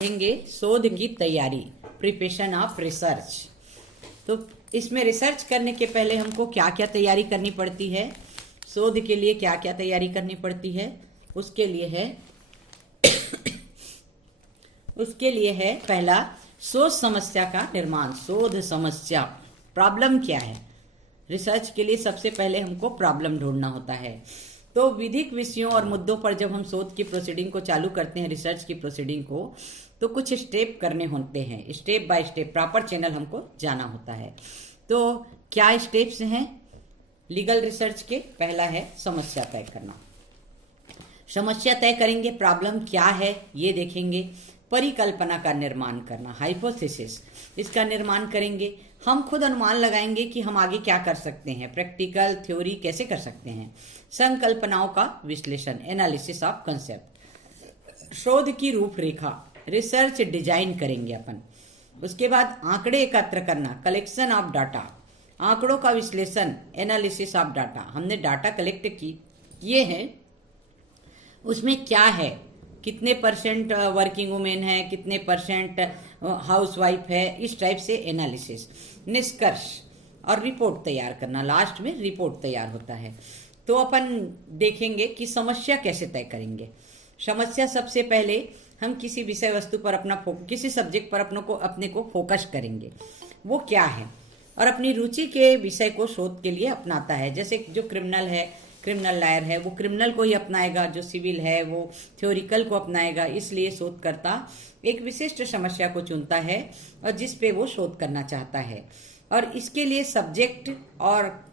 देखेंगे शोध की तैयारी, प्रिपरेशन ऑफ रिसर्च। तो इसमें रिसर्च करने के पहले हमको क्या क्या तैयारी करनी पड़ती है, शोध के लिए क्या क्या तैयारी करनी पड़ती है, उसके लिए है पहला शोध समस्या का निर्माण। शोध समस्या, प्रॉब्लम क्या है। रिसर्च के लिए सबसे पहले हमको प्रॉब्लम ढूंढना होता है। तो विधिक विषयों और मुद्दों पर जब हम शोध की प्रोसीडिंग को चालू करते हैं, रिसर्च की प्रोसीडिंग को, तो कुछ स्टेप करने होते हैं। Step by step proper channel हमको जाना होता है। तो क्या स्टेप्स हैं लीगल रिसर्च के? पहला है समस्या तय करना। समस्या तय करेंगे, प्रॉब्लम क्या है ये देखेंगे। परिकल्पना का निर्माण करना, हाइपोथेसिस, इसका निर्माण करेंगे। हम खुद अनुमान लगाएंगे कि हम आगे क्या कर सकते हैं, प्रैक्टिकल थ्योरी कैसे कर सकते हैं। संकल्पनाओं का विश्लेषण, एनालिसिस ऑफ कंसेप्ट। शोध की रूपरेखा, रिसर्च डिजाइन करेंगे अपन। उसके बाद आंकड़े एकत्र करना, कलेक्शन ऑफ डाटा, आंकड़ों का विश्लेषण, एनालिसिस ऑफ डाटा। हमने डाटा कलेक्ट किए हैं, उसमें क्या है, कितने परसेंट वर्किंग वुमेन है, कितने परसेंट हाउसवाइफ है, इस टाइप से एनालिसिस। निष्कर्ष और रिपोर्ट तैयार करना, लास्ट में रिपोर्ट तैयार होता है। तो अपन देखेंगे कि समस्या कैसे तय करेंगे। समस्या सबसे पहले हम किसी विषय वस्तु पर किसी सब्जेक्ट पर अपने को फोकस करेंगे, वो क्या है, और अपनी रुचि के विषय को शोध के लिए अपनाता है। जैसे जो क्रिमिनल लॉयर है वो क्रिमिनल को ही अपनाएगा, जो सिविल है वो थ्योरिकल को अपनाएगा। इसलिए शोधकर्ता एक विशिष्ट समस्या को चुनता है और जिस पे वो शोध करना चाहता है, और इसके लिए सब्जेक्ट और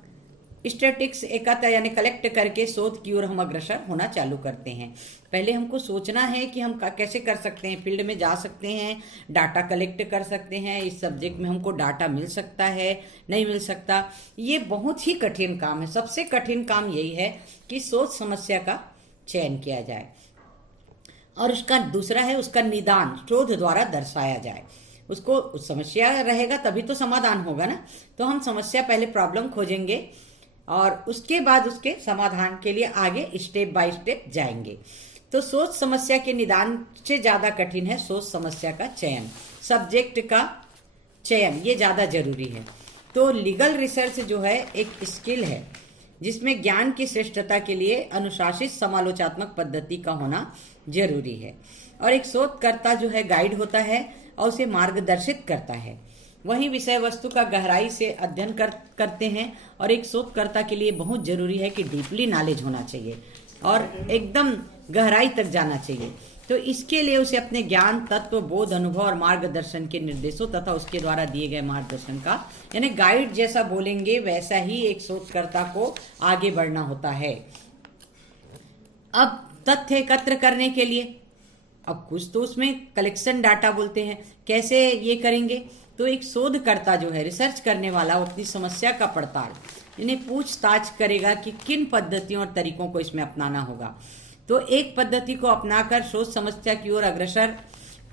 स्टैटिस्टिक्स एकत्र यानी कलेक्ट करके शोध की ओर हम अग्रसर होना चालू करते हैं। पहले हमको सोचना है कि हम कैसे कर सकते हैं। फील्ड में जा सकते हैं, डाटा कलेक्ट कर सकते हैं, इस सब्जेक्ट में हमको डाटा मिल सकता है, नहीं मिल सकता। ये बहुत ही कठिन काम है। सबसे कठिन काम यही है कि शोध समस्या का चयन किया जाए, और उसका दूसरा है उसका निदान शोध द्वारा दर्शाया जाए। उसको समस्या रहेगा तभी तो समाधान होगा ना। तो हम समस्या पहले प्रॉब्लम खोजेंगे और उसके बाद उसके समाधान के लिए आगे स्टेप बाय स्टेप जाएंगे। तो सोच समस्या के निदान से ज्यादा कठिन है सोच समस्या का चयन, सब्जेक्ट का चयन, ये ज्यादा जरूरी है। तो लीगल रिसर्च जो है एक स्किल है जिसमें ज्ञान की श्रेष्ठता के लिए अनुशासित समालोचनात्मक पद्धति का होना जरूरी है, और एक शोधकर्ता जो है गाइड होता है और उसे मार्गदर्शित करता है। वही विषय वस्तु का गहराई से अध्ययन करते हैं, और एक शोधकर्ता के लिए बहुत जरूरी है कि डीपली नॉलेज होना चाहिए और एकदम गहराई तक जाना चाहिए। तो इसके लिए उसे अपने ज्ञान, तत्व, बोध, अनुभव और मार्गदर्शन के निर्देशों तथा उसके द्वारा दिए गए मार्गदर्शन का, यानी गाइड जैसा बोलेंगे वैसा ही एक शोधकर्ता को आगे बढ़ना होता है। अब तथ्य एकत्र करने के लिए, अब कुछ तो उसमें कलेक्शन डाटा बोलते हैं, कैसे ये करेंगे? तो एक शोधकर्ता जो है, रिसर्च करने वाला, वो अपनी समस्या का पड़ताल, इन्हें पूछताछ करेगा कि किन पद्धतियों और तरीकों को इसमें अपनाना होगा। तो एक पद्धति को अपनाकर शोध समस्या की ओर अग्रसर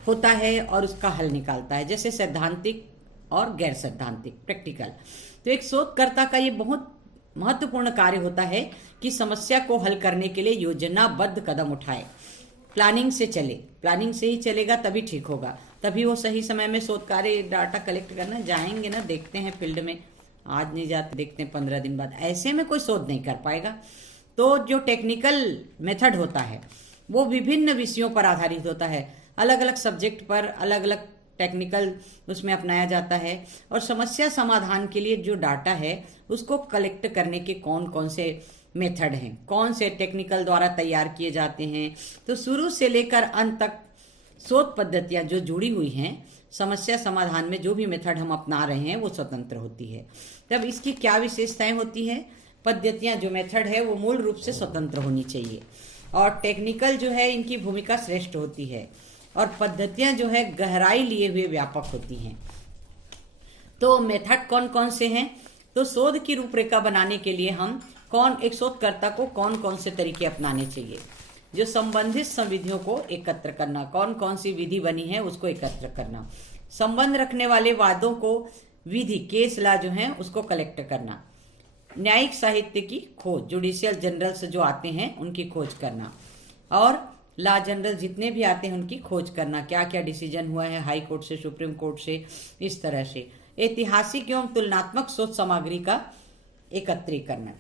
होता है और उसका हल निकालता है, जैसे सैद्धांतिक और गैर सैद्धांतिक, प्रैक्टिकल। तो एक शोधकर्ता का ये बहुत महत्वपूर्ण कार्य होता है कि समस्या को हल करने के लिए योजनाबद्ध कदम उठाए, प्लानिंग से चले। प्लानिंग से ही चलेगा तभी ठीक होगा, तभी वो सही समय में शोध कार्य डाटा कलेक्ट करना जाएंगे ना, देखते हैं फील्ड में, आज नहीं जाते, देखते हैं 15 दिन बाद, ऐसे में कोई शोध नहीं कर पाएगा। तो जो टेक्निकल मेथड होता है वो विभिन्न विषयों पर आधारित होता है, अलग अलग सब्जेक्ट पर अलग अलग टेक्निकल उसमें अपनाया जाता है। और समस्या समाधान के लिए जो डाटा है उसको कलेक्ट करने के कौन कौन से मेथड हैं, कौन से टेक्निकल द्वारा तैयार किए जाते हैं। तो शुरू से लेकर अंत तक शोध पद्धतियां जो जुड़ी हुई हैं, समस्या समाधान में जो भी मेथड हम अपना रहे हैं वो स्वतंत्र होती है। तब इसकी क्या विशेषताएं होती है? पद्धतियां, जो मेथड है वो मूल रूप से स्वतंत्र होनी चाहिए, और टेक्निकल जो है इनकी भूमिका श्रेष्ठ होती है, और पद्धतियां जो है गहराई लिए हुए व्यापक होती हैं। तो मेथड कौन कौन से हैं? तो शोध की रूपरेखा बनाने के लिए हम एक शोधकर्ता को कौन कौन से तरीके अपनाने चाहिए? जो संबंधित संविधियों को एकत्र करना, कौन कौन सी विधि बनी है उसको एकत्र करना, संबंध रखने वाले वादों को, विधि, केस लॉ जो है उसको कलेक्ट करना, न्यायिक साहित्य की खोज, जुडिशियल जर्नल्स जो आते हैं उनकी खोज करना, और लॉ जनरल जितने भी आते हैं उनकी खोज करना, क्या क्या डिसीजन हुआ है हाई कोर्ट से, सुप्रीम कोर्ट से, इस तरह से ऐतिहासिक एवं तुलनात्मक शोध सामग्री का एकत्रित करना।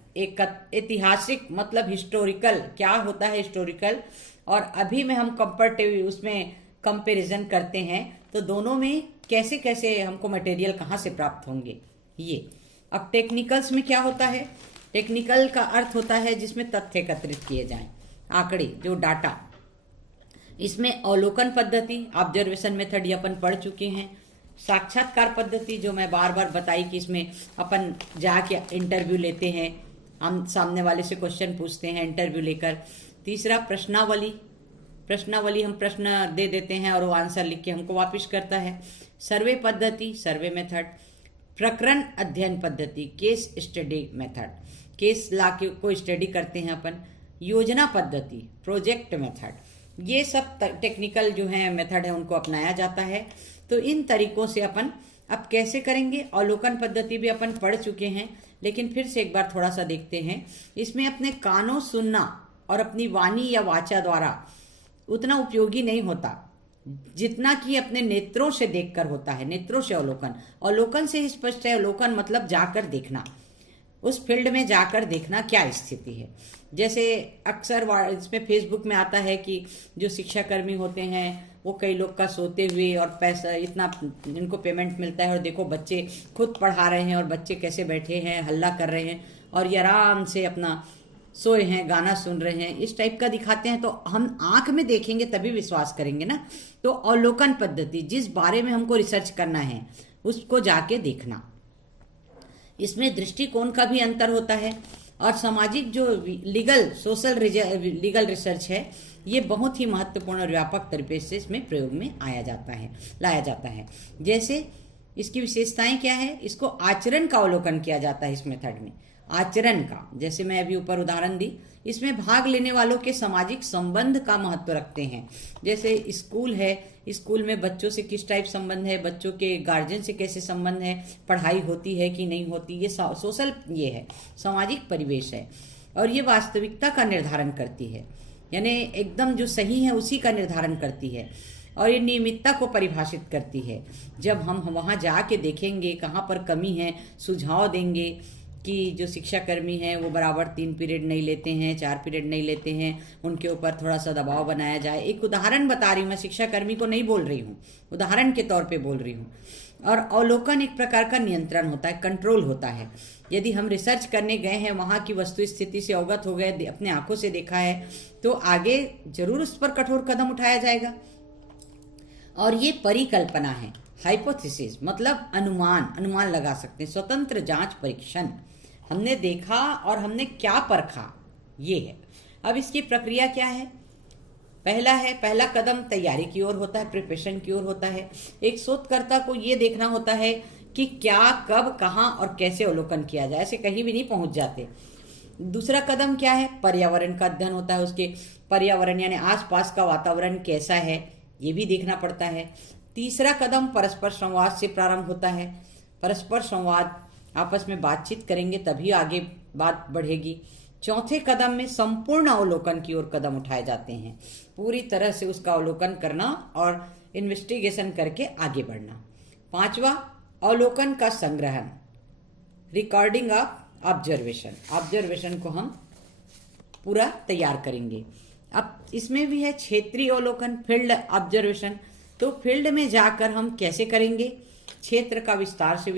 ऐतिहासिक मतलब हिस्टोरिकल, क्या होता है हिस्टोरिकल, और अभी में हम कंपैरेटिव उसमें कंपैरिजन करते हैं तो दोनों में कैसे कैसे हमको मटेरियल कहाँ से प्राप्त होंगे ये। अब टेक्निकल्स में क्या होता है, टेक्निकल का अर्थ होता है जिसमें तथ्य एकत्रित किए जाएं, आंकड़े जो डाटा। इसमें अवलोकन पद्धति, ऑब्जर्वेशन मेथड ये अपन पढ़ चुके हैं। साक्षात्कार पद्धति जो मैं बार बार बताई कि इसमें अपन जाके इंटरव्यू लेते हैं, हम सामने वाले से क्वेश्चन पूछते हैं इंटरव्यू लेकर। तीसरा प्रश्नावली, प्रश्नावली हम प्रश्न दे देते हैं और वो आंसर लिख के हमको वापस करता है। सर्वे पद्धति, सर्वे मेथड। प्रकरण अध्ययन पद्धति, केस स्टडी मेथड, केस ला के को स्टडी करते हैं अपन। योजना पद्धति, प्रोजेक्ट मेथड, ये सब टेक्निकल जो है मेथड है उनको अपनाया जाता है। तो इन तरीकों से अपन अब कैसे करेंगे। अवलोकन पद्धति भी अपन पढ़ चुके हैं, लेकिन फिर से एक बार थोड़ा सा देखते हैं। इसमें अपने कानों सुनना और अपनी वाणी या वाचा द्वारा उतना उपयोगी नहीं होता जितना कि अपने नेत्रों से देखकर होता है। नेत्रों से अवलोकन, अवलोकन से ही स्पष्ट है। अवलोकन मतलब जाकर देखना, उस फील्ड में जाकर देखना क्या स्थिति है। जैसे अक्सर इसमें फेसबुक में आता है कि जो शिक्षा कर्मी होते हैं वो कई लोग का सोते हुए और पैसा इतना इनको पेमेंट मिलता है और देखो बच्चे खुद पढ़ा रहे हैं और बच्चे कैसे बैठे हैं, हल्ला कर रहे हैं और ये आराम से अपना सोए हैं, गाना सुन रहे हैं, इस टाइप का दिखाते हैं। तो हम आंख में देखेंगे तभी विश्वास करेंगे ना। तो अवलोकन पद्धति, जिस बारे में हमको रिसर्च करना है उसको जाके देखना। इसमें दृष्टिकोण का भी अंतर होता है। और सामाजिक जो लीगल सोशल लीगल रिसर्च है ये बहुत ही महत्वपूर्ण और व्यापक तरीके से इसमें प्रयोग में लाया जाता है। जैसे इसकी विशेषताएं क्या है, इसको आचरण का अवलोकन किया जाता है इस मेथड में। आचरण का, जैसे मैं अभी ऊपर उदाहरण दी, इसमें भाग लेने वालों के सामाजिक संबंध का महत्व रखते हैं। जैसे स्कूल है, स्कूल में बच्चों से किस टाइप संबंध है, बच्चों के गार्जियन से कैसे संबंध है, पढ़ाई होती है कि नहीं होती, ये सोशल ये है, सामाजिक परिवेश है। और ये वास्तविकता का निर्धारण करती है, यानी एकदम जो सही है उसी का निर्धारण करती है। और ये नियमितता को परिभाषित करती है। जब हम वहाँ जाके देखेंगे कहाँ पर कमी है, सुझाव देंगे कि जो शिक्षा कर्मी हैं वो बराबर 3 पीरियड नहीं लेते हैं, 4 पीरियड नहीं लेते हैं, उनके ऊपर थोड़ा सा दबाव बनाया जाए। एक उदाहरण बता रही हूँ, मैं शिक्षा कर्मी को नहीं बोल रही हूँ, उदाहरण के तौर पे बोल रही हूँ। और अवलोकन एक प्रकार का नियंत्रण होता है, कंट्रोल होता है। यदि हम रिसर्च करने गए हैं, वहाँ की वस्तु स्थिति से अवगत हो गए, अपने आंखों से देखा है, तो आगे जरूर उस पर कठोर कदम उठाया जाएगा। और ये परिकल्पना है, हाइपोथेसिस मतलब अनुमान लगा सकते हैं। स्वतंत्र जांच परीक्षण, हमने देखा और हमने क्या परखा, ये है। अब इसकी प्रक्रिया क्या है, पहला कदम तैयारी की ओर होता है, प्रिपरेशन की ओर होता है। एक शोधकर्ता को ये देखना होता है कि क्या, कब, कहाँ और कैसे अवलोकन किया जाए, ऐसे कहीं भी नहीं पहुंच जाते। दूसरा कदम क्या है, पर्यावरण का अध्ययन होता है, उसके पर्यावरण यानी आसपास का वातावरण कैसा है ये भी देखना पड़ता है। तीसरा कदम परस्पर संवाद से प्रारंभ होता है। परस्पर संवाद, आपस में बातचीत करेंगे तभी आगे बात बढ़ेगी। चौथे कदम में संपूर्ण अवलोकन की ओर कदम उठाए जाते हैं, पूरी तरह से उसका अवलोकन करना और इन्वेस्टिगेशन करके आगे बढ़ना। पांचवा, अवलोकन का संग्रहण, रिकॉर्डिंग ऑफ ऑब्जर्वेशन, ऑब्जर्वेशन को हम पूरा तैयार करेंगे। अब इसमें भी है क्षेत्रीय अवलोकन, फील्ड ऑब्जर्वेशन। तो फील्ड में जाकर हम कैसे करेंगे, क्षेत्र का विस्तार से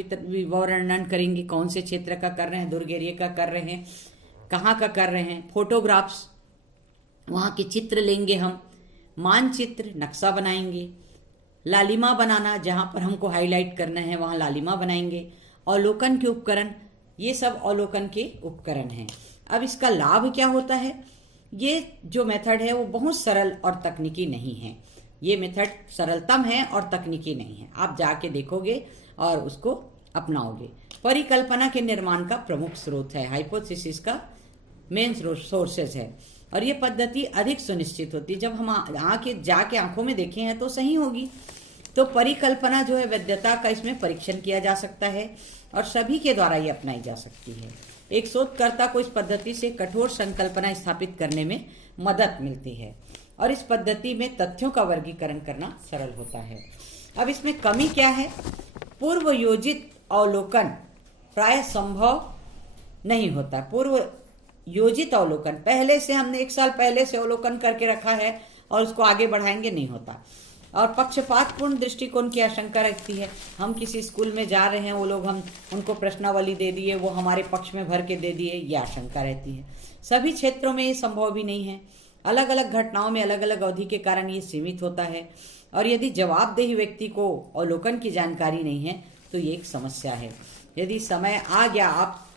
वर्णन करेंगे, कौन से क्षेत्र का कर रहे हैं, दुर्ग एरिया का कर रहे हैं, कहाँ का कर रहे हैं। फोटोग्राफ्स, वहाँ के चित्र लेंगे हम। मानचित्र, नक्शा बनाएंगे। लालिमा बनाना, जहाँ पर हमको हाईलाइट करना है वहाँ लालिमा बनाएंगे। अवलोकन के उपकरण, ये सब अवलोकन के उपकरण हैं। अब इसका लाभ क्या होता है, ये जो मेथड है वो बहुत सरल और तकनीकी नहीं है। ये मेथड सरलतम है और तकनीकी नहीं है। आप जाके देखोगे और उसको अपनाओगे। परिकल्पना के निर्माण का प्रमुख स्रोत है, हाइपोथेसिस का मेन सोर्सेज है। और ये पद्धति अधिक सुनिश्चित होती है, जब हम जाके आंखों में देखे हैं तो सही होगी। तो परिकल्पना जो है वैधता का इसमें परीक्षण किया जा सकता है और सभी के द्वारा ये अपनाई जा सकती है। एक शोधकर्ता को इस पद्धति से कठोर संकल्पना स्थापित करने में मदद मिलती है। और इस पद्धति में तथ्यों का वर्गीकरण करना सरल होता है। अब इसमें कमी क्या है? पूर्व योजित अवलोकन प्राय संभव नहीं होता। पूर्व योजित अवलोकन, पहले से हमने 1 साल पहले से अवलोकन करके रखा है और उसको आगे बढ़ाएंगे, नहीं होता। और पक्षपातपूर्ण दृष्टिकोण की आशंका रहती है। हम किसी स्कूल में जा रहे हैं, वो लोग हम उनको प्रश्नावली दे दिए, वो हमारे पक्ष में भर के दे दिए, ये आशंका रहती है। सभी क्षेत्रों में ये संभव भी नहीं है। अलग अलग घटनाओं में अलग अलग अवधि के कारण ये सीमित होता है। और यदि जवाबदेही व्यक्ति को अवलोकन की जानकारी नहीं है तो ये एक समस्या है। यदि समय आ गया, आप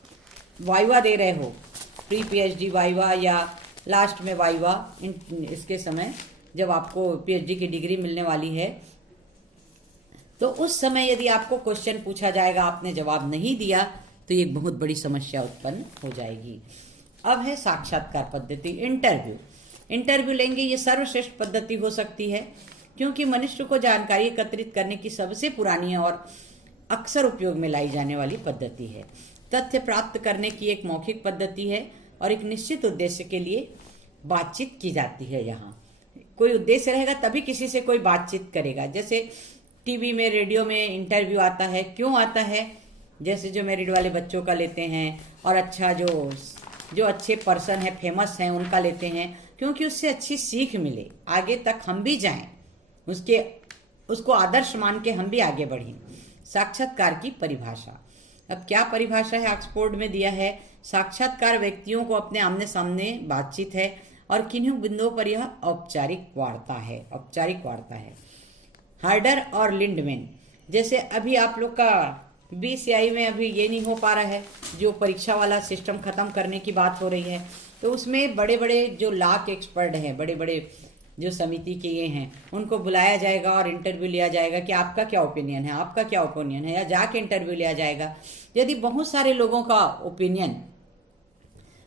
वाइवा दे रहे हो, प्री पीएचडी वाइवा या लास्ट में वाइवा, इसके समय जब आपको पीएचडी की डिग्री मिलने वाली है, तो उस समय यदि आपको क्वेश्चन पूछा जाएगा, आपने जवाब नहीं दिया, तो ये बहुत बड़ी समस्या उत्पन्न हो जाएगी। अब है साक्षात्कार पद्धति, इंटरव्यू लेंगे। ये सर्वश्रेष्ठ पद्धति हो सकती है क्योंकि मनुष्य को जानकारी एकत्रित करने की सबसे पुरानी और अक्सर उपयोग में लाई जाने वाली पद्धति है। तथ्य प्राप्त करने की एक मौखिक पद्धति है और एक निश्चित उद्देश्य के लिए बातचीत की जाती है। यहाँ कोई उद्देश्य रहेगा तभी किसी से कोई बातचीत करेगा। जैसे टीवी में, रेडियो में इंटरव्यू आता है, क्यों आता है? जैसे जो मैरिड वाले बच्चों का लेते हैं और अच्छा जो अच्छे पर्सन है, फेमस हैं, उनका लेते हैं, क्योंकि उससे अच्छी सीख मिले, आगे तक हम भी जाएं, उसको आदर्श मान के हम भी आगे बढ़ें। साक्षात्कार की परिभाषा, अब क्या परिभाषा है? ऑक्सफोर्ड में दिया है, साक्षात्कार व्यक्तियों को अपने आमने सामने बातचीत है और किन्हीं बिंदुओं पर यह औपचारिक वार्ता है। हार्डर और लिंडमैन, जैसे अभी आप लोग का बीसीआई में अभी ये नहीं हो पा रहा है, जो परीक्षा वाला सिस्टम खत्म करने की बात हो रही है, तो उसमें बड़े बड़े जो लॉ के एक्सपर्ट हैं, बड़े बड़े जो समिति के ये हैं, उनको बुलाया जाएगा और इंटरव्यू लिया जाएगा कि आपका क्या ओपिनियन है, या जाके इंटरव्यू लिया जाएगा। यदि बहुत सारे लोगों का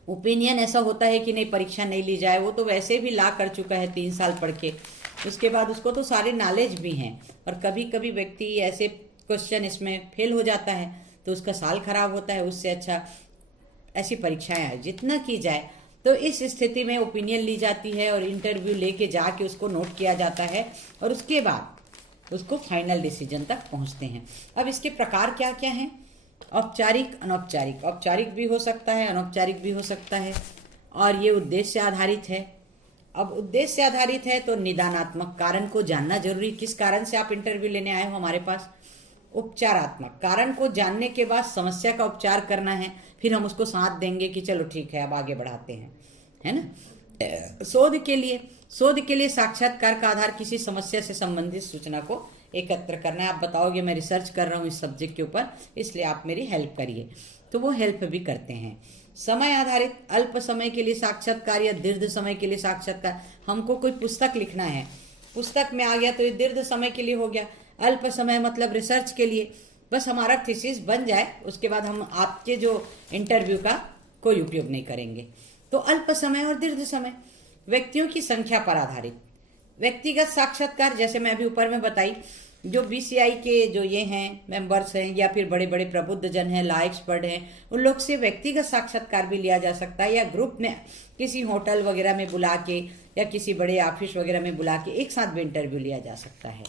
ओपिनियन ऐसा होता है कि नहीं, परीक्षा नहीं ली जाए, वो तो वैसे भी ला कर चुका है 3 साल पढ़ के, उसके बाद उसको तो सारे नॉलेज भी हैं, और कभी कभी व्यक्ति ऐसे क्वेश्चन इसमें फेल हो जाता है तो उसका साल खराब होता है। उससे अच्छा ऐसी परीक्षाएं आयोजित न की जाए। तो इस स्थिति में ओपिनियन ली जाती है और इंटरव्यू लेके जाके उसको नोट किया जाता है और उसके बाद उसको फाइनल डिसीजन तक पहुंचते हैं। अब इसके प्रकार क्या क्या हैं? औपचारिक, अनौपचारिक। औपचारिक भी हो सकता है, अनौपचारिक भी हो सकता है, और ये उद्देश्य आधारित है। अब उद्देश्य आधारित है तो निदानात्मक, कारण को जानना जरूरी, किस कारण से आप इंटरव्यू लेने आए हो हमारे पास। उपचारात्मक, कारण को जानने के बाद समस्या का उपचार करना है, फिर हम उसको साथ देंगे कि चलो ठीक है अब आगे बढ़ाते हैं, है ना। शोध के लिए साक्षात्कार का आधार किसी समस्या से संबंधित सूचना को एकत्र करना है। आप बताओगे मैं रिसर्च कर रहा हूँ इस सब्जेक्ट के ऊपर, इसलिए आप मेरी हेल्प करिए, तो वो हेल्प भी करते हैं। समय आधारित, अल्प समय के लिए साक्षात्कार या दीर्घ समय के लिए साक्षात्कार। हमको कोई पुस्तक लिखना है, पुस्तक में आ गया तो ये दीर्घ समय के लिए हो गया। अल्प समय मतलब रिसर्च के लिए, बस हमारा थीसिस बन जाए, उसके बाद हम आपके जो इंटरव्यू का कोई उपयोग नहीं करेंगे। तो अल्प समय और दीर्घ समय। व्यक्तियों की संख्या पर आधारित व्यक्तिगत साक्षात्कार, जैसे मैं अभी ऊपर में बताई, जो बीसीआई के जो ये हैं मेंबर्स हैं या फिर बड़े बड़े प्रबुद्ध जन हैं, लॉ एक्सपर्ट हैं, उन लोग से व्यक्तिगत साक्षात्कार भी लिया जा सकता है, या ग्रुप में किसी होटल वगैरह में बुला के या किसी बड़े ऑफिस वगैरह में बुला के एक साथ भी इंटरव्यू लिया जा सकता है।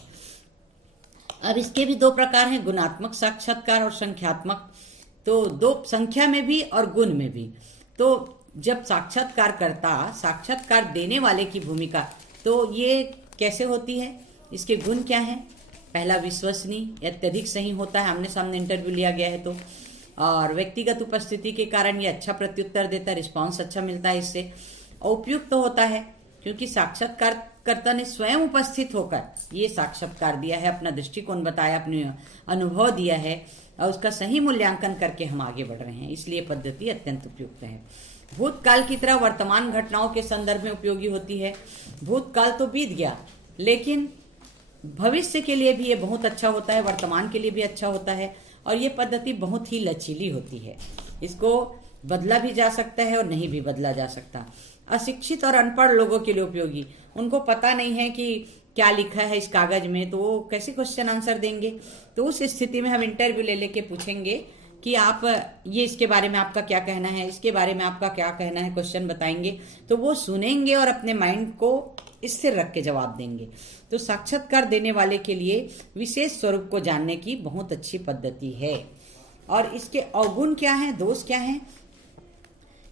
अब इसके भी 2 प्रकार हैं, गुणात्मक साक्षात्कार और संख्यात्मक। तो 2 संख्या में भी और गुण में भी। तो जब साक्षात्कार देने वाले की भूमिका, तो ये कैसे होती है, इसके गुण क्या हैं? पहला, विश्वसनीय, अत्यधिक सही होता है, आमने सामने इंटरव्यू लिया गया है तो। और व्यक्तिगत उपस्थिति के कारण ये अच्छा प्रत्युत्तर देता है, रिस्पॉन्स अच्छा मिलता है इससे। उपयुक्त तो होता है क्योंकि साक्षात्कारकर्ता ने स्वयं उपस्थित होकर ये साक्षात्कार दिया है, अपना दृष्टिकोण बताया, अपने अनुभव दिया है, और उसका सही मूल्यांकन करके हम आगे बढ़ रहे हैं, इसलिए पद्धति अत्यंत उपयुक्त है। भूतकाल की तरह वर्तमान घटनाओं के संदर्भ में उपयोगी होती है। भूतकाल तो बीत गया, लेकिन भविष्य के लिए भी ये बहुत अच्छा होता है, वर्तमान के लिए भी अच्छा होता है, और ये पद्धति बहुत ही लचीली होती है। इसको बदला भी जा सकता है और नहीं भी बदला जा सकता। अशिक्षित और अनपढ़ लोगों के लिए उपयोगी, उनको पता नहीं है कि क्या लिखा है इस कागज में, तो वो कैसे क्वेश्चन आंसर देंगे। तो उस स्थिति में हम इंटरव्यू ले लेके पूछेंगे कि आप ये इसके बारे में आपका क्या कहना है, इसके बारे में आपका क्या कहना है, क्वेश्चन बताएंगे, तो वो सुनेंगे और अपने माइंड को स्थिर रख के जवाब देंगे। तो साक्षात्कार देने वाले के लिए विशेष स्वरूप को जानने की बहुत अच्छी पद्धति है। और इसके अवगुण क्या है, दोष क्या है?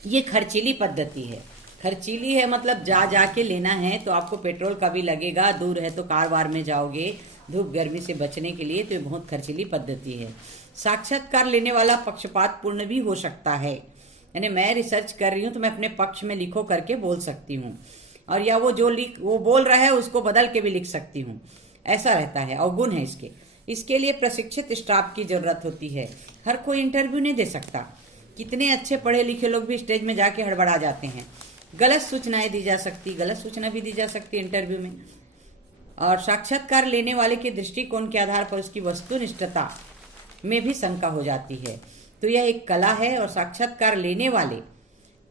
ये खर्चीली पद्धति है। खर्चीली है मतलब जा के लेना है तो आपको पेट्रोल का भी लगेगा, दूर है तो कार वार में जाओगे धूप गर्मी से बचने के लिए, तो ये बहुत खर्चीली पद्धति है। साक्षात्कार लेने वाला पक्षपात पूर्ण भी हो सकता है, यानी मैं रिसर्च कर रही हूँ तो मैं अपने पक्ष में लिखो करके बोल सकती हूँ, और या वो बोल रहा है उसको बदल के भी लिख सकती हूँ, ऐसा रहता है। अवगुण है इसके लिए प्रशिक्षित स्टाफ की जरूरत होती है। हर कोई इंटरव्यू नहीं दे सकता। कितने अच्छे पढ़े लिखे लोग भी स्टेज में जाके हड़बड़ा जाते हैं। गलत सूचनाएं दी जा सकती, गलत सूचना भी दी जा सकती है इंटरव्यू में। और साक्षात्कार लेने वाले के दृष्टिकोण के आधार पर उसकी वस्तुनिष्ठता में भी शंका हो जाती है। तो यह एक कला है और साक्षात्कार लेने वाले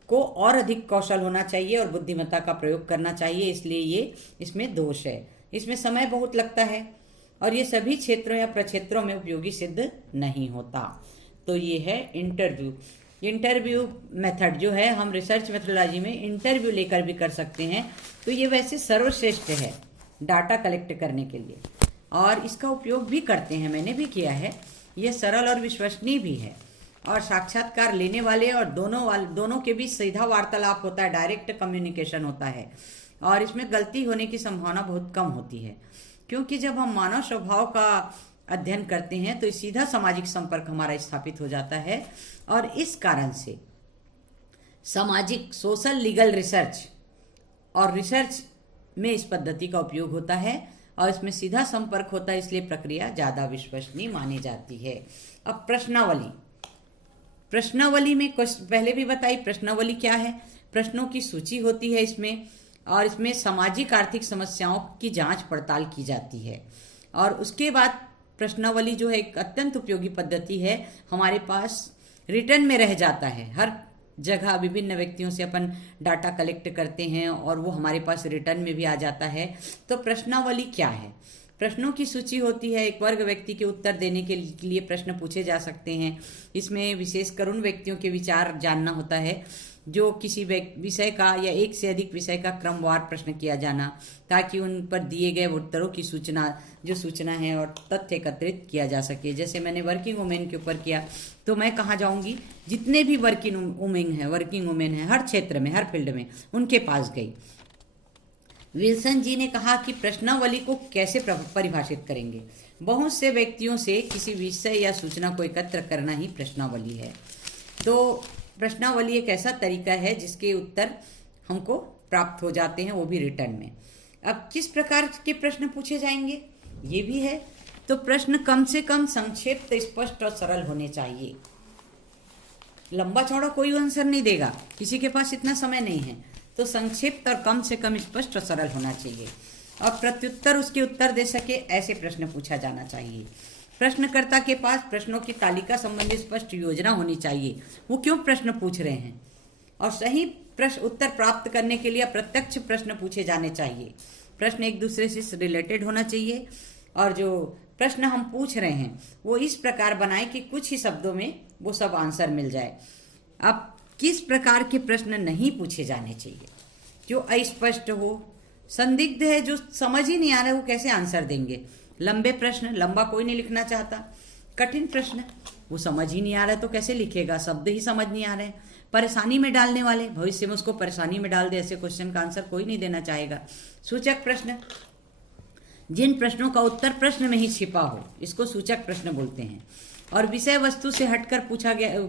को और अधिक कौशल होना चाहिए और बुद्धिमत्ता का प्रयोग करना चाहिए, इसलिए ये इसमें दोष है। इसमें समय बहुत लगता है और ये सभी क्षेत्रों या प्रक्षेत्रों में उपयोगी सिद्ध नहीं होता। तो ये है इंटरव्यू मेथड जो है, हम रिसर्च मेथोडोलॉजी में इंटरव्यू लेकर भी कर सकते हैं। तो ये वैसे सर्वश्रेष्ठ है डाटा कलेक्ट करने के लिए, और इसका उपयोग भी करते हैं, मैंने भी किया है। ये सरल और विश्वसनीय भी है, और साक्षात्कार लेने वाले और दोनों के बीच सीधा वार्तालाप होता है, डायरेक्ट कम्युनिकेशन होता है, और इसमें गलती होने की संभावना बहुत कम होती है, क्योंकि जब हम मानव स्वभाव का अध्ययन करते हैं तो सीधा सामाजिक संपर्क हमारा स्थापित हो जाता है। और इस कारण से सामाजिक सोशल लीगल रिसर्च और रिसर्च में इस पद्धति का उपयोग होता है और इसमें सीधा संपर्क होता है, इसलिए प्रक्रिया ज्यादा विश्वसनीय मानी जाती है। अब प्रश्नावली में पहले भी बताई, प्रश्नावली क्या है? प्रश्नों की सूची होती है इसमें, और इसमें सामाजिक आर्थिक समस्याओं की जांच पड़ताल की जाती है। और उसके बाद प्रश्नावली जो है एक अत्यंत उपयोगी पद्धति है, हमारे पास रिटर्न में रह जाता है। हर जगह विभिन्न व्यक्तियों से अपन डाटा कलेक्ट करते हैं और वो हमारे पास रिटर्न में भी आ जाता है। तो प्रश्नावली क्या है? प्रश्नों की सूची होती है। एक वर्ग व्यक्ति के उत्तर देने के लिए प्रश्न पूछे जा सकते हैं। इसमें विशेषकर उन व्यक्तियों के विचार जानना होता है जो किसी विषय का या एक से अधिक विषय का क्रमवार प्रश्न किया जाना, ताकि उन पर दिए गए उत्तरों की सूचना है और तथ्य एकत्रित किया जा सके। जैसे मैंने वर्किंग वुमेन के ऊपर किया, तो मैं कहाँ जाऊंगी? जितने भी वर्किंग वुमेन है हर क्षेत्र में, हर फील्ड में, उनके पास गई। विल्सन जी ने कहा कि प्रश्नावली को कैसे परिभाषित करेंगे? बहुत से व्यक्तियों से किसी विषय या सूचना को एकत्र करना ही प्रश्नावली है। तो प्रश्नावली एक ऐसा तरीका है जिसके उत्तर हमको प्राप्त हो जाते हैं, वो भी रिटर्न में। अब किस प्रकार के प्रश्न पूछे जाएंगे ये भी है। तो प्रश्न कम से कम संक्षिप्त, स्पष्ट और सरल होने चाहिए। लंबा चौड़ा कोई आंसर नहीं देगा, किसी के पास इतना समय नहीं है। तो संक्षिप्त और कम से कम स्पष्ट और सरल होना चाहिए, और प्रत्युत्तर उसके उत्तर दे सके ऐसे प्रश्न पूछा जाना चाहिए। प्रश्नकर्ता के पास प्रश्नों की तालिका संबंधी स्पष्ट योजना होनी चाहिए, वो क्यों प्रश्न पूछ रहे हैं। और सही प्रश्न उत्तर प्राप्त करने के लिए प्रत्यक्ष प्रश्न पूछे जाने चाहिए। प्रश्न एक दूसरे से रिलेटेड होना चाहिए, और जो प्रश्न हम पूछ रहे हैं वो इस प्रकार बनाए कि कुछ ही शब्दों में वो सब आंसर मिल जाए। अब किस प्रकार के प्रश्न नहीं पूछे जाने चाहिए? जो अस्पष्ट हो, संदिग्ध है, जो समझ ही नहीं आ रहा है वो कैसे आंसर देंगे। लंबे प्रश्न, लंबा कोई नहीं लिखना चाहता। कठिन प्रश्न, वो समझ ही नहीं आ रहा है तो कैसे लिखेगा, शब्द ही समझ नहीं आ रहे हैं। परेशानी में डालने वाले, भविष्य में उसको परेशानी में डाल दे, ऐसे क्वेश्चन का आंसर कोई नहीं देना चाहेगा। सूचक प्रश्न, जिन प्रश्नों का उत्तर प्रश्न में ही छिपा हो, इसको सूचक प्रश्न बोलते हैं। और विषय वस्तु से हटकर पूछा गया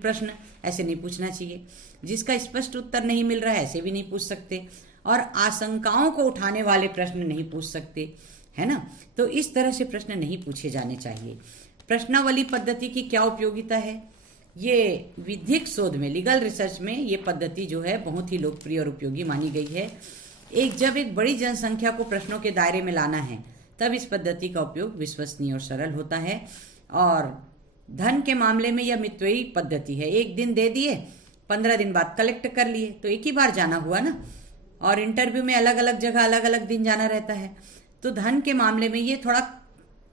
प्रश्न, ऐसे नहीं पूछना चाहिए। जिसका स्पष्ट उत्तर नहीं मिल रहा है ऐसे भी नहीं पूछ सकते। और आशंकाओं को उठाने वाले प्रश्न नहीं पूछ सकते, है ना। तो इस तरह से प्रश्न नहीं पूछे जाने चाहिए। प्रश्नावली पद्धति की क्या उपयोगिता है? ये विधिक शोध में, लीगल रिसर्च में ये पद्धति जो है बहुत ही लोकप्रिय और उपयोगी मानी गई है। जब एक बड़ी जनसंख्या को प्रश्नों के दायरे में लाना है तब इस पद्धति का उपयोग विश्वसनीय और सरल होता है। और धन के मामले में यह मितव्ययी पद्धति है। एक दिन दे दिए, 15 दिन बाद कलेक्ट कर लिए, तो एक ही बार जाना हुआ ना। और इंटरव्यू में अलग अलग जगह अलग अलग दिन जाना रहता है। तो धन के मामले में ये थोड़ा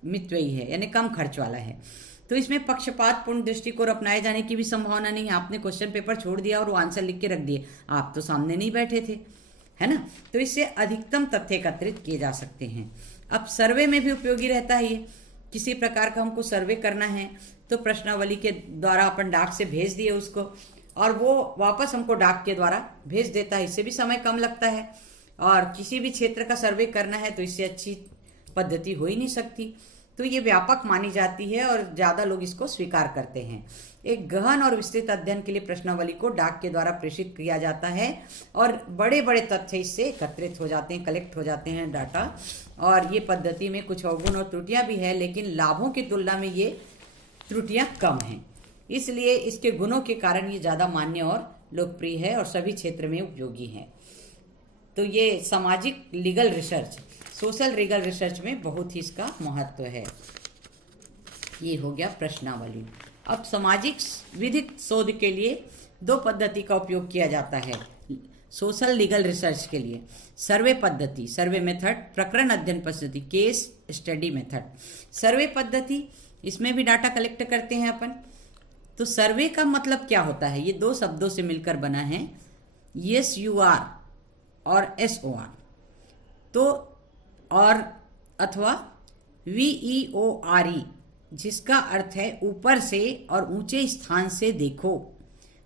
मितव्ययी है, यानी कम खर्च वाला है। तो इसमें पक्षपातपूर्ण दृष्टिकोण अपनाए जाने की भी संभावना नहीं है। आपने क्वेश्चन पेपर छोड़ दिया और वो आंसर लिख के रख दिए, आप तो सामने नहीं बैठे थे। है ना। तो इससे अधिकतम तथ्य एकत्रित किए जा सकते हैं। अब सर्वे में भी उपयोगी रहता है ये। किसी प्रकार का हमको सर्वे करना है तो प्रश्नावली के द्वारा अपन डाक से भेज दिए उसको, और वो वापस हमको डाक के द्वारा भेज देता है। इससे भी समय कम लगता है, और किसी भी क्षेत्र का सर्वे करना है तो इससे अच्छी पद्धति हो ही नहीं सकती। तो ये व्यापक मानी जाती है और ज़्यादा लोग इसको स्वीकार करते हैं। एक गहन और विस्तृत अध्ययन के लिए प्रश्नावली को डाक के द्वारा प्रेषित किया जाता है, और बड़े बड़े तथ्य इससे एकत्रित हो जाते हैं, कलेक्ट हो जाते हैं डाटा। और ये पद्धति में कुछ अवगुण और त्रुटियां भी है, लेकिन लाभों की तुलना में ये त्रुटियां कम हैं। इसलिए इसके गुणों के कारण ये ज़्यादा मान्य और लोकप्रिय है और सभी क्षेत्र में उपयोगी है। तो ये सामाजिक legal research, social legal research में बहुत ही इसका महत्व है। ये हो गया प्रश्नावली। अब सामाजिक विधिक शोध के लिए दो पद्धति का उपयोग किया जाता है सोशल लीगल रिसर्च के लिए। सर्वे पद्धति, सर्वे मेथड, प्रकरण अध्ययन पद्धति, केस स्टडी मेथड। सर्वे पद्धति, इसमें भी डाटा कलेक्ट करते हैं अपन। तो सर्वे का मतलब क्या होता है? ये दो शब्दों से मिलकर बना है, SUR और SOR। तो और अथवा VEORE, जिसका अर्थ है ऊपर से और ऊंचे स्थान से देखो।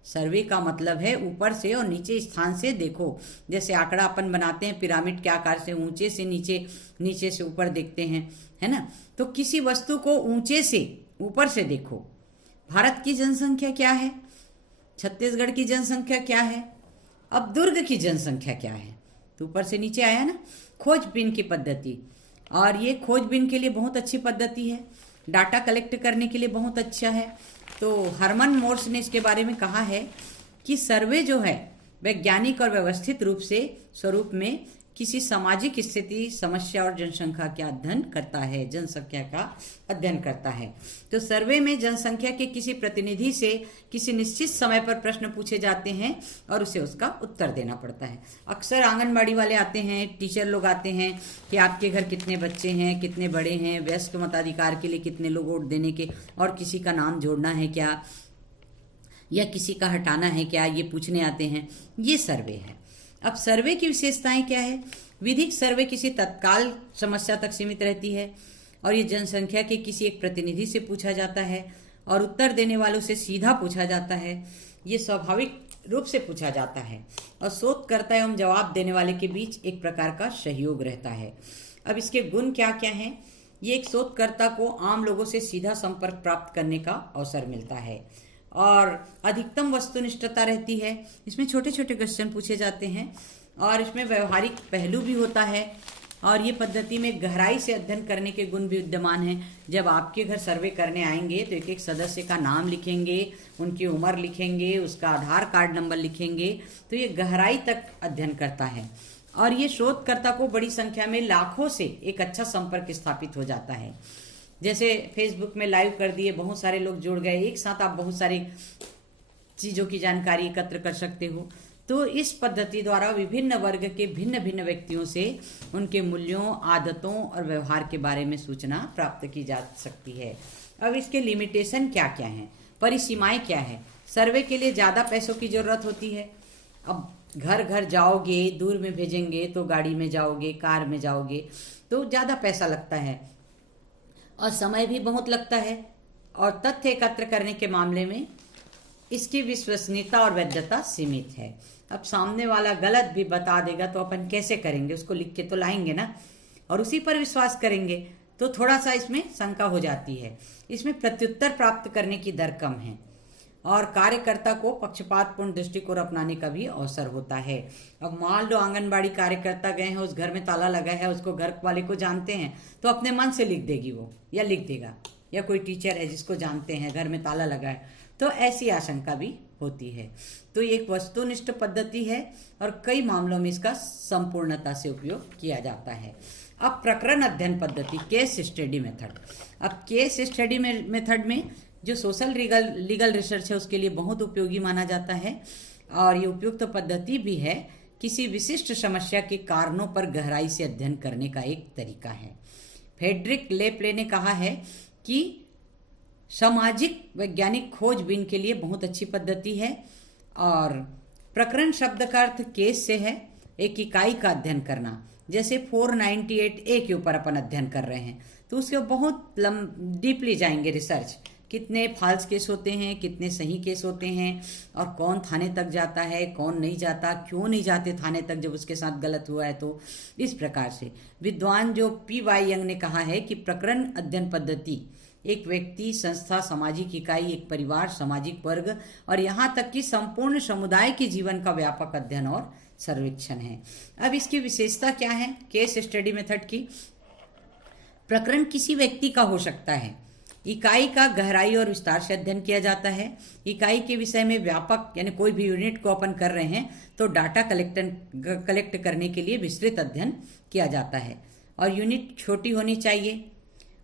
सर्वे का मतलब है ऊपर से और नीचे स्थान से देखो। जैसे आंकड़ा अपन बनाते हैं पिरामिड के आकार से, ऊंचे से नीचे, नीचे से ऊपर देखते हैं, है ना। तो किसी वस्तु को ऊंचे से ऊपर से देखो। भारत की जनसंख्या क्या है? छत्तीसगढ़ की जनसंख्या क्या है? अब दुर्ग की जनसंख्या क्या है? तो ऊपर से नीचे आया ना। खोजबीन की पद्धति, और ये खोजबीन के लिए बहुत अच्छी पद्धति है, डाटा कलेक्ट करने के लिए बहुत अच्छा है। तो हरमन मोर्स ने इसके बारे में कहा है कि सर्वे जो है वैज्ञानिक और व्यवस्थित रूप से स्वरूप में किसी सामाजिक स्थिति, समस्या और जनसंख्या का अध्ययन करता है, जनसंख्या का अध्ययन करता है। तो सर्वे में जनसंख्या के किसी प्रतिनिधि से किसी निश्चित समय पर प्रश्न पूछे जाते हैं और उसे उसका उत्तर देना पड़ता है। अक्सर आंगनबाड़ी वाले आते हैं, टीचर लोग आते हैं कि आपके घर कितने बच्चे हैं, कितने बड़े हैं, वयस्क मताधिकार के लिए कितने लोग वोट देने के, और किसी का नाम जोड़ना है क्या या किसी का हटाना है क्या, ये पूछने आते हैं। ये सर्वे है। अब सर्वे की विशेषताएं क्या है? विधिक सर्वे किसी तत्काल समस्या तक सीमित रहती है, और ये जनसंख्या के किसी एक प्रतिनिधि से पूछा जाता है और उत्तर देने वालों से सीधा पूछा जाता है। ये स्वाभाविक रूप से पूछा जाता है और शोधकर्ता एवं जवाब देने वाले के बीच एक प्रकार का सहयोग रहता है। अब इसके गुण क्या क्या हैं? ये एक शोधकर्ता को आम लोगों से सीधा संपर्क प्राप्त करने का अवसर मिलता है, और अधिकतम वस्तुनिष्ठता रहती है। इसमें छोटे छोटे क्वेश्चन पूछे जाते हैं, और इसमें व्यवहारिक पहलू भी होता है, और ये पद्धति में गहराई से अध्ययन करने के गुण भी विद्यमान हैं। जब आपके घर सर्वे करने आएंगे तो एक एक सदस्य का नाम लिखेंगे, उनकी उम्र लिखेंगे, उसका आधार कार्ड नंबर लिखेंगे। तो ये गहराई तक अध्ययन करता है, और ये शोधकर्ता को बड़ी संख्या में लाखों से एक अच्छा संपर्क स्थापित हो जाता है। जैसे फेसबुक में लाइव कर दिए, बहुत सारे लोग जुड़ गए, एक साथ आप बहुत सारी चीज़ों की जानकारी एकत्र कर सकते हो। तो इस पद्धति द्वारा विभिन्न वर्ग के भिन्न भिन्न व्यक्तियों से उनके मूल्यों, आदतों और व्यवहार के बारे में सूचना प्राप्त की जा सकती है। अब इसके लिमिटेशन क्या क्या हैं, परिसीमाएं क्या है? सर्वे के लिए ज़्यादा पैसों की ज़रूरत होती है। अब घर घर जाओगे, दूर में भेजेंगे तो गाड़ी में जाओगे, कार में जाओगे, तो ज़्यादा पैसा लगता है और समय भी बहुत लगता है। और तथ्य एकत्र करने के मामले में इसकी विश्वसनीयता और वैधता सीमित है। अब सामने वाला गलत भी बता देगा तो अपन कैसे करेंगे? उसको लिख के तो लाएंगे ना, और उसी पर विश्वास करेंगे, तो थोड़ा सा इसमें शंका हो जाती है। इसमें प्रत्युत्तर प्राप्त करने की दर कम है, और कार्यकर्ता को पक्षपातपूर्ण दृष्टिकोण अपनाने का भी अवसर होता है। अब मान लो आंगनबाड़ी कार्यकर्ता गए हैं, उस घर में ताला लगा है, उसको घर वाले को जानते हैं, तो अपने मन से लिख देगी वो, या लिख देगा, या कोई टीचर है जिसको जानते हैं घर में ताला लगा है, तो ऐसी आशंका भी होती है। तो ये एक वस्तुनिष्ठ पद्धति है और कई मामलों में इसका संपूर्णता से उपयोग किया जाता है। अब प्रकरण अध्ययन पद्धति, केस स्टडी मेथड। अब केस स्टडी मेथड में जो सोशल लीगल रिसर्च है उसके लिए बहुत उपयोगी माना जाता है, और ये उपयुक्त पद्धति भी है। किसी विशिष्ट समस्या के कारणों पर गहराई से अध्ययन करने का एक तरीका है। फ्रेडरिक लेप्ले ने कहा है कि सामाजिक वैज्ञानिक खोजबीन के लिए बहुत अच्छी पद्धति है, और प्रकरण शब्द का अर्थ केस से है, एक इकाई का अध्ययन करना, जैसे 498A के ऊपर अपन अध्ययन कर रहे हैं, तो उसके बहुत डीपली जाएंगे रिसर्च, कितने फॉल्स केस होते हैं, कितने सही केस होते हैं, और कौन थाने तक जाता है, कौन नहीं जाता, क्यों नहीं जाते थाने तक जब उसके साथ गलत हुआ है। तो इस प्रकार से विद्वान जो पी.वाई. यंग ने कहा है कि प्रकरण अध्ययन पद्धति एक व्यक्ति, संस्था, सामाजिक इकाई, एक परिवार, सामाजिक वर्ग और यहाँ तक कि संपूर्ण समुदाय के जीवन का व्यापक अध्ययन और सर्वेक्षण है। अब इसकी विशेषता क्या है केस स्टडी मेथड की? प्रकरण किसी व्यक्ति का हो सकता है, इकाई का गहराई और विस्तार से अध्ययन किया जाता है, इकाई के विषय में व्यापक यानी कोई भी यूनिट को अपन कर रहे हैं तो डाटा कलेक्ट करने के लिए विस्तृत अध्ययन किया जाता है, और यूनिट छोटी होनी चाहिए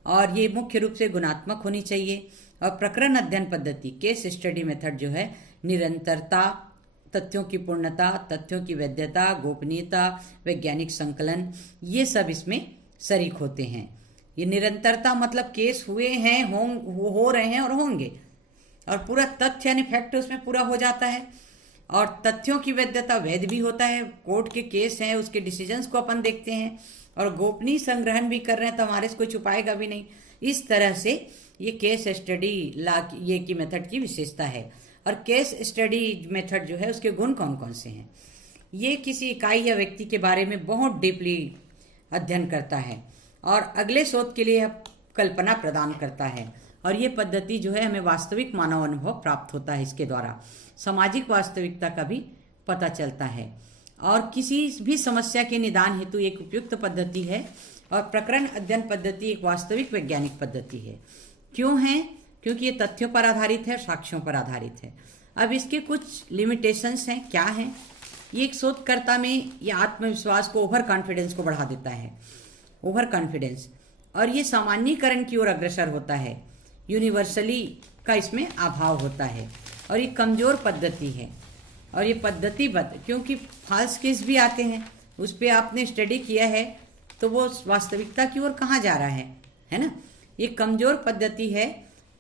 और ये मुख्य रूप से गुणात्मक होनी चाहिए। और प्रकरण अध्ययन पद्धति केस स्टडी मेथड जो है निरंतरता, तथ्यों की पूर्णता, तथ्यों की वैधता, गोपनीयता, वैज्ञानिक संकलन, ये सब इसमें शरीक होते हैं। ये निरंतरता मतलब केस हुए हैं, हो रहे हैं और होंगे, और पूरा तथ्य यानी फैक्ट उसमें पूरा हो जाता है। और तथ्यों की वैधता, वैध भी होता है, कोर्ट के केस हैं उसके डिसीजंस को अपन देखते हैं, और गोपनीय संग्रहण भी कर रहे हैं तो हमारे से कोई छुपाएगा भी नहीं। इस तरह से ये केस स्टडी ये की मेथड की विशेषता है। और केस स्टडी मेथड जो है उसके गुण कौन कौन से हैं? ये किसी इकाई या व्यक्ति के बारे में बहुत डीपली अध्ययन करता है और अगले शोध के लिए कल्पना प्रदान करता है, और ये पद्धति जो है हमें वास्तविक मानव अनुभव प्राप्त होता है इसके द्वारा, सामाजिक वास्तविकता का भी पता चलता है, और किसी भी समस्या के निदान हेतु एक उपयुक्त पद्धति है। और प्रकरण अध्ययन पद्धति एक वास्तविक वैज्ञानिक पद्धति है। क्यों है? क्योंकि ये तथ्यों पर आधारित है, साक्ष्यों पर आधारित है। अब इसके कुछ लिमिटेशंस हैं, क्या हैं? ये एक शोधकर्ता में ये आत्मविश्वास को, ओवर कॉन्फिडेंस को बढ़ा देता है, ओवर कॉन्फिडेंस, और ये सामान्यीकरण की ओर अग्रसर होता है, यूनिवर्सली का इसमें अभाव होता है, और ये कमजोर पद्धति है, और ये पद्धतिबद्ध, क्योंकि फॉल्स केस भी आते हैं, उस पर आपने स्टडी किया है तो वो वास्तविकता की ओर कहाँ जा रहा है ना? ये कमजोर पद्धति है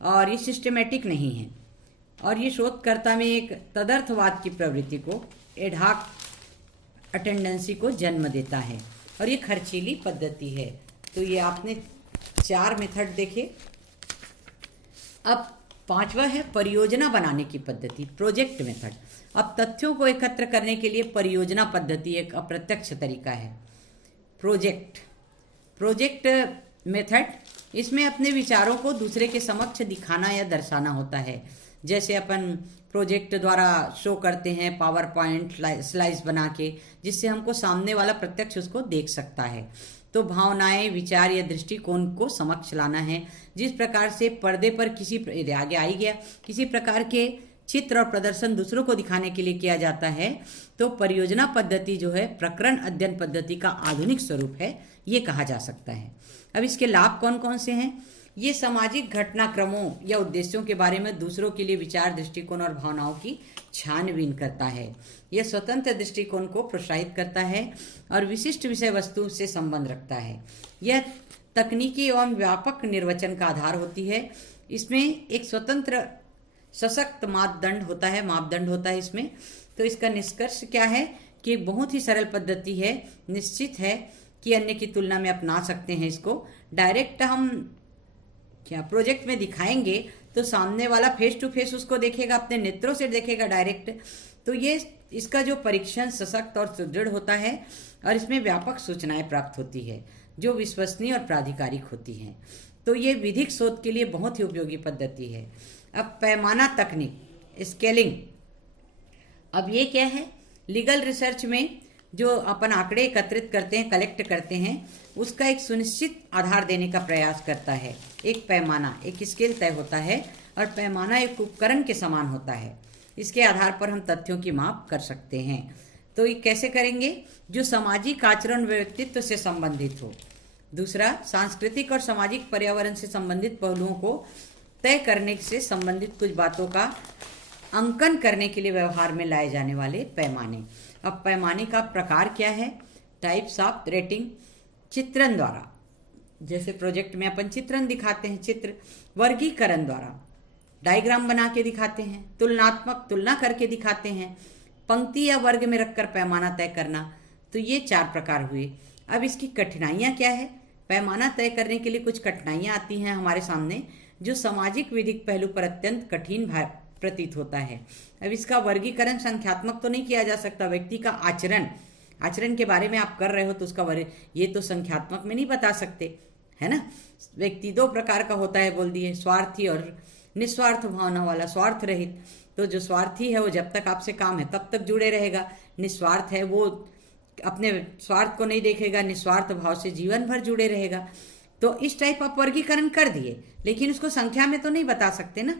और ये सिस्टमेटिक नहीं है, और ये शोधकर्ता में एक तदर्थवाद की प्रवृत्ति को, एडहॉक अटेंडेंसी को जन्म देता है, और ये खर्चीली पद्धति है। तो ये आपने 4 मेथड देखे। अब 5वां है परियोजना बनाने की पद्धति, प्रोजेक्ट मेथड। अब तथ्यों को एकत्र करने के लिए परियोजना पद्धति एक अप्रत्यक्ष तरीका है। प्रोजेक्ट मेथड, इसमें अपने विचारों को दूसरे के समक्ष दिखाना या दर्शाना होता है। जैसे अपन प्रोजेक्ट द्वारा शो करते हैं पावर पॉइंट स्लाइड्स बना के, जिससे हमको सामने वाला प्रत्यक्ष उसको देख सकता है। तो भावनाएं, विचार या दृष्टिकोण को समक्ष लाना है। जिस प्रकार से पर्दे पर आगे आ ही गया, किसी प्रकार के चित्र और प्रदर्शन दूसरों को दिखाने के लिए किया जाता है, तो परियोजना पद्धति जो है प्रकरण अध्ययन पद्धति का आधुनिक स्वरूप है, ये कहा जा सकता है। अब इसके लाभ कौन कौन से हैं? ये सामाजिक घटनाक्रमों या उद्देश्यों के बारे में दूसरों के लिए विचार, दृष्टिकोण और भावनाओं की छानबीन करता है। यह स्वतंत्र दृष्टिकोण को प्रोत्साहित करता है और विशिष्ट विषय वस्तु से संबंध रखता है। यह तकनीकी एवं व्यापक निर्वचन का आधार होती है। इसमें एक स्वतंत्र सशक्त मापदंड होता है इसमें। तो इसका निष्कर्ष क्या है कि एक बहुत ही सरल पद्धति है, निश्चित है कि अन्य की तुलना में अपना सकते हैं इसको। डायरेक्ट हम क्या प्रोजेक्ट में दिखाएंगे तो सामने वाला फेस टू फेस उसको देखेगा, अपने नेत्रों से देखेगा डायरेक्ट। तो ये इसका जो परीक्षण सशक्त और सुदृढ़ होता है और इसमें व्यापक सूचनाएं प्राप्त होती है जो विश्वसनीय और प्राधिकारिक होती हैं। तो ये विधिक शोध के लिए बहुत ही उपयोगी पद्धति है। अब पैमाना तकनीक, स्केलिंग। अब ये क्या है? लीगल रिसर्च में जो अपन आंकड़े एकत्रित करते हैं, कलेक्ट करते हैं, उसका एक सुनिश्चित आधार देने का प्रयास करता है। एक पैमाना, एक स्केल तय होता है और पैमाना एक उपकरण के समान होता है। इसके आधार पर हम तथ्यों की माप कर सकते हैं। तो ये कैसे करेंगे? जो सामाजिक आचरण व्यक्तित्व से संबंधित हो। दूसरा, सांस्कृतिक और सामाजिक पर्यावरण से संबंधित पहलुओं को तय करने से संबंधित कुछ बातों का अंकन करने के लिए व्यवहार में लाए जाने वाले पैमाने। अब पैमाने का प्रकार क्या है? Types of rating. चित्रण द्वारा, जैसे प्रोजेक्ट में अपन चित्रण दिखाते हैं, चित्र। वर्गीकरण द्वारा, डायग्राम बना के दिखाते हैं। तुलनात्मक, तुलना करके दिखाते हैं। पंक्ति या वर्ग में रखकर पैमाना तय करना। तो ये 4 प्रकार हुए। अब इसकी कठिनाइयाँ क्या है? पैमाना तय करने के लिए कुछ कठिनाइयाँ आती हैं हमारे सामने, जो सामाजिक विधिक पहलू पर अत्यंत कठिन प्रतीत होता है। अब इसका वर्गीकरण संख्यात्मक तो नहीं किया जा सकता। व्यक्ति का आचरण के बारे में आप कर रहे हो तो उसका ये तो संख्यात्मक में नहीं बता सकते, है ना। व्यक्ति 2 प्रकार का होता है बोल दिए, स्वार्थी और निस्वार्थ भावना वाला। स्वार्थ रहित, तो जो स्वार्थी है वो जब तक आपसे काम है तब तक जुड़े रहेगा। निस्वार्थ है, वो अपने स्वार्थ को नहीं देखेगा, निस्वार्थ भाव से जीवन भर जुड़े रहेगा। तो इस टाइप आप वर्गीकरण कर दिए, लेकिन उसको संख्या में तो नहीं बता सकते ना।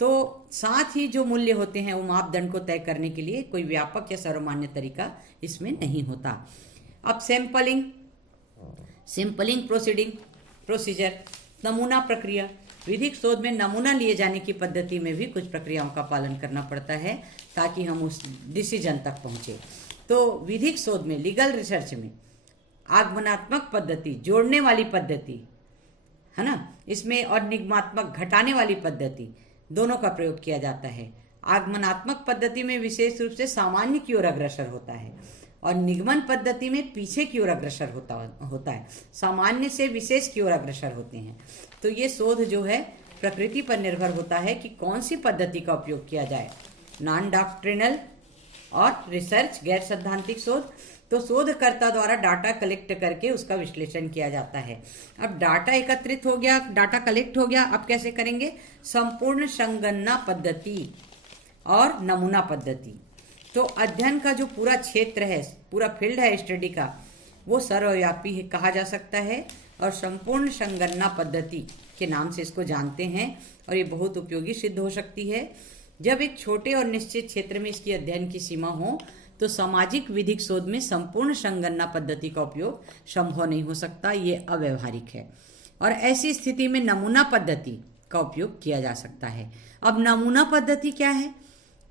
तो साथ ही जो मूल्य होते हैं वो मापदंड को तय करने के लिए कोई व्यापक या सर्वमान्य तरीका इसमें नहीं होता। अब सैंपलिंग प्रोसीजर, नमूना प्रक्रिया। विधिक शोध में नमूना लिए जाने की पद्धति में भी कुछ प्रक्रियाओं का पालन करना पड़ता है ताकि हम उस डिसीजन तक पहुंचे। तो विधिक शोध में, लीगल रिसर्च में आगमनात्मक पद्धति, जोड़ने वाली पद्धति, है ना, इसमें और निगमात्मक, घटाने वाली पद्धति, दोनों का प्रयोग किया जाता है। आगमनात्मक पद्धति में विशेष रूप से सामान्य की ओर अग्रसर होता है और निगमन पद्धति में पीछे की ओर अग्रसर होता है। सामान्य से विशेष की ओर अग्रसर होते हैं। तो ये शोध जो है प्रकृति पर निर्भर होता है कि कौन सी पद्धति का उपयोग किया जाए। नॉन डॉक्ट्रिनल और रिसर्च, गैर सैद्धांतिक शोध। तो शोधकर्ता द्वारा डाटा कलेक्ट करके उसका विश्लेषण किया जाता है। अब डाटा एकत्रित हो गया, डाटा कलेक्ट हो गया, अब कैसे करेंगे? संपूर्ण संगणना पद्धति और नमूना पद्धति। तो अध्ययन का जो पूरा क्षेत्र है, पूरा फील्ड है स्टडी का, वो सर्वव्यापी कहा जा सकता है और संपूर्ण संगणना पद्धति के नाम से इसको जानते हैं और ये बहुत उपयोगी सिद्ध हो सकती है। जब एक छोटे और निश्चित क्षेत्र में इसकी अध्ययन की सीमा हो तो सामाजिक विधिक शोध में संपूर्ण संगणना पद्धति का उपयोग संभव नहीं हो सकता, ये अव्यवहारिक है। और ऐसी स्थिति में नमूना पद्धति का उपयोग किया जा सकता है। अब नमूना पद्धति क्या है?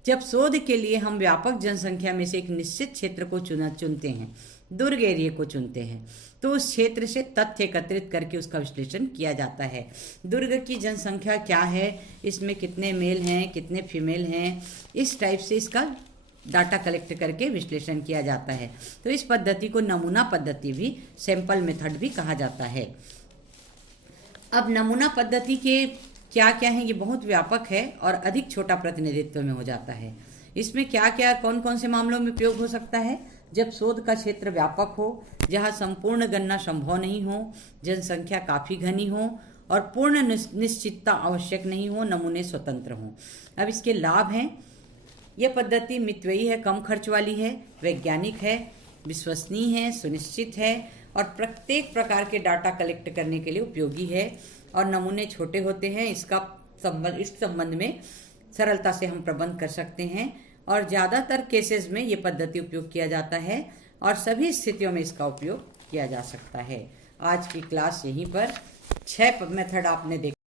जब शोध के लिए हम व्यापक जनसंख्या में से एक निश्चित क्षेत्र को चुनते हैं, दुर्ग एरिया को चुनते हैं, तो उस क्षेत्र से तथ्य एकत्रित करके उसका विश्लेषण किया जाता है। दुर्ग की जनसंख्या क्या है, इसमें कितने मेल हैं, कितने फीमेल हैं, इस टाइप से इसका डाटा कलेक्ट करके विश्लेषण किया जाता है। तो इस पद्धति को नमूना पद्धति भी, सैंपल मेथड भी कहा जाता है। अब नमूना पद्धति के क्या क्या है, ये बहुत व्यापक है और अधिक छोटा प्रतिनिधित्व में हो जाता है। इसमें क्या क्या, कौन कौन से मामलों में प्रयोग हो सकता है? जब शोध का क्षेत्र व्यापक हो, जहाँ संपूर्ण गणना संभव नहीं हो, जनसंख्या काफ़ी घनी हो और पूर्ण निश्चितता आवश्यक नहीं हो, नमूने स्वतंत्र हों। अब इसके लाभ हैं, यह पद्धति मितव्ययी है, कम खर्च वाली है, वैज्ञानिक है, विश्वसनीय है, सुनिश्चित है और प्रत्येक प्रकार के डाटा कलेक्ट करने के लिए उपयोगी है और नमूने छोटे होते हैं। इस संबंध में सरलता से हम प्रबंध कर सकते हैं और ज़्यादातर केसेस में ये पद्धति उपयोग किया जाता है और सभी स्थितियों में इसका उपयोग किया जा सकता है। आज की क्लास यहीं पर 6 मेथड आपने देखा।